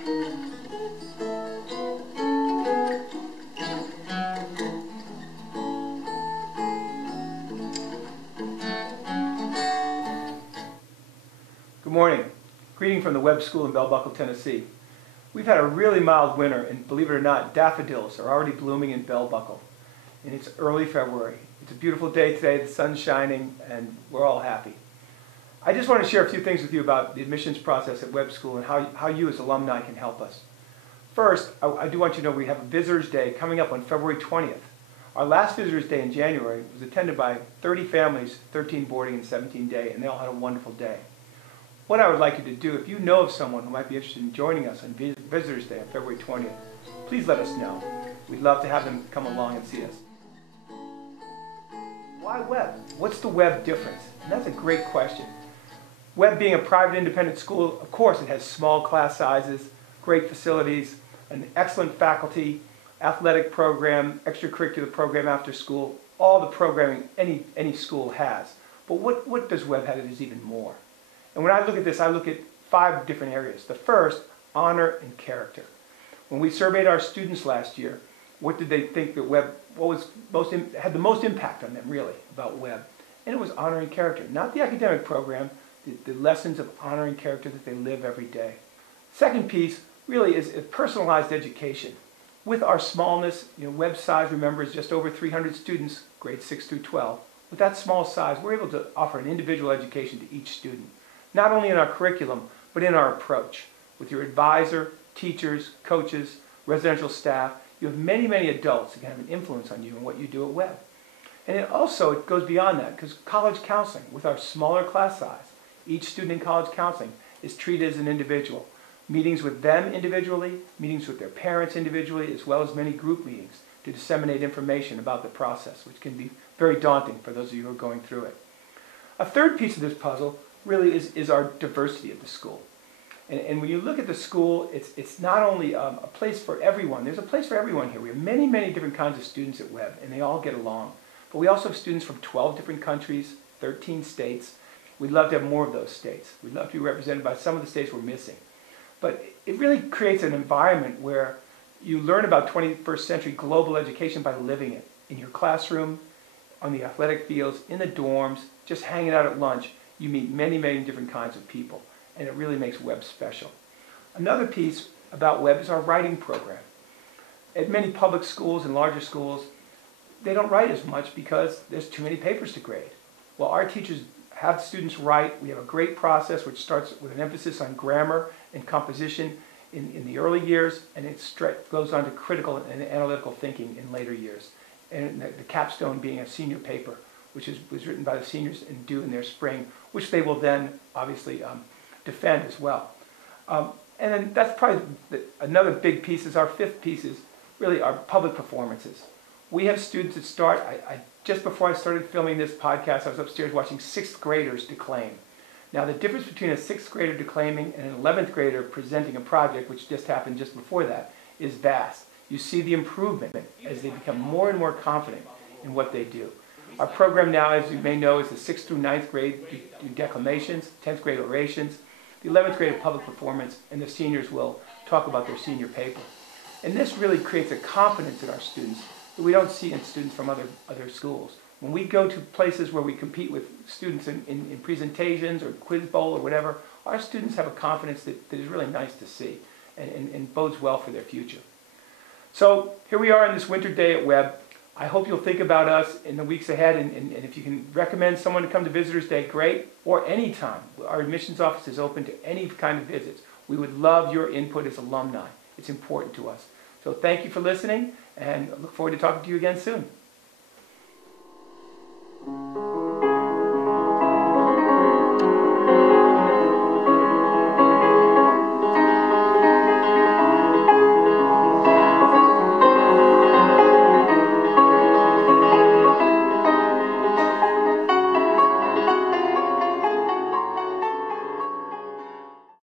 Good morning. Greeting from the Webb School in Bell Buckle, Tennessee. We've had a really mild winter, and believe it or not, daffodils are already blooming in Bell Buckle. And it's early February. It's a beautiful day today, the sun's shining, and we're all happy. I just want to share a few things with you about the admissions process at Webb School and how you as alumni can help us. First, I do want you to know we have a Visitors Day coming up on February 20th. Our last Visitors Day in January was attended by 30 families, 13 boarding and 17 day, and they all had a wonderful day. What I would like you to do, if you know of someone who might be interested in joining us on Visitors Day on February 20th, please let us know. We'd love to have them come along and see us. Why Webb? What's the Webb difference? And that's a great question. Webb being a private independent school, of course it has small class sizes, great facilities, an excellent faculty, athletic program, extracurricular program after school, all the programming any school has. But what does Webb have that is even more? And when I look at this, I look at 5 different areas. The first, honor and character. When we surveyed our students last year, what did they think that Webb, had the most impact on them really about Webb? And it was honor and character, not the academic program, the lessons of honor and character that they live every day. Second piece really is personalized education. With our smallness, Webb size, remember, is just over 300 students, grades 6 through 12. With that small size, we're able to offer an individual education to each student. Not only in our curriculum, but in our approach. With your advisor, teachers, coaches, residential staff, you have many, many adults that can have an influence on you and what you do at Webb. And it goes beyond that, because college counseling, with our smaller class size, each student in college counseling is treated as an individual. Meetings with them individually, meetings with their parents individually, as well as many group meetings to disseminate information about the process, which can be very daunting for those of you who are going through it. A third piece of this puzzle really is our diversity of the school. And when you look at the school, it's not only a place for everyone. There's a place for everyone here. We have many, many different kinds of students at Webb, and they all get along. But we also have students from 12 different countries, 13 states. We'd love to have more of those states. We'd love to be represented by some of the states we're missing. But it really creates an environment where you learn about 21st century global education by living it. In your classroom, on the athletic fields, in the dorms, just hanging out at lunch. You meet many, many different kinds of people, and it really makes Webb special. Another piece about Webb is our writing program. At many public schools and larger schools, they don't write as much because there's too many papers to grade. Well, our teachers have students write. We have a great process which starts with an emphasis on grammar and composition in the early years, and it goes on to critical and analytical thinking in later years. And the capstone being a senior paper, which was written by the seniors and due in their spring, which they will then obviously defend as well. And then that's probably another big piece. Is our fifth piece is really our public performances. We have students that start, just before I started filming this podcast, I was upstairs watching 6th graders declaim. Now the difference between a 6th grader declaiming and an 11th grader presenting a project, which just happened just before that, is vast. You see the improvement as they become more and more confident in what they do. Our program now, as you may know, is the 6th through 9th grade do declamations, 10th grade orations, the 11th grade of public performance, and the seniors will talk about their senior paper. And this really creates a confidence in our students that we don't see in students from other schools. When we go to places where we compete with students in presentations or quiz bowl or whatever, our students have a confidence that is really nice to see and bodes well for their future. So here we are on this winter day at Webb. I hope you'll think about us in the weeks ahead, and if you can recommend someone to come to Visitors Day, great, or anytime. Our admissions office is open to any kind of visits. We would love your input as alumni. It's important to us. So thank you for listening, and I look forward to talking to you again soon.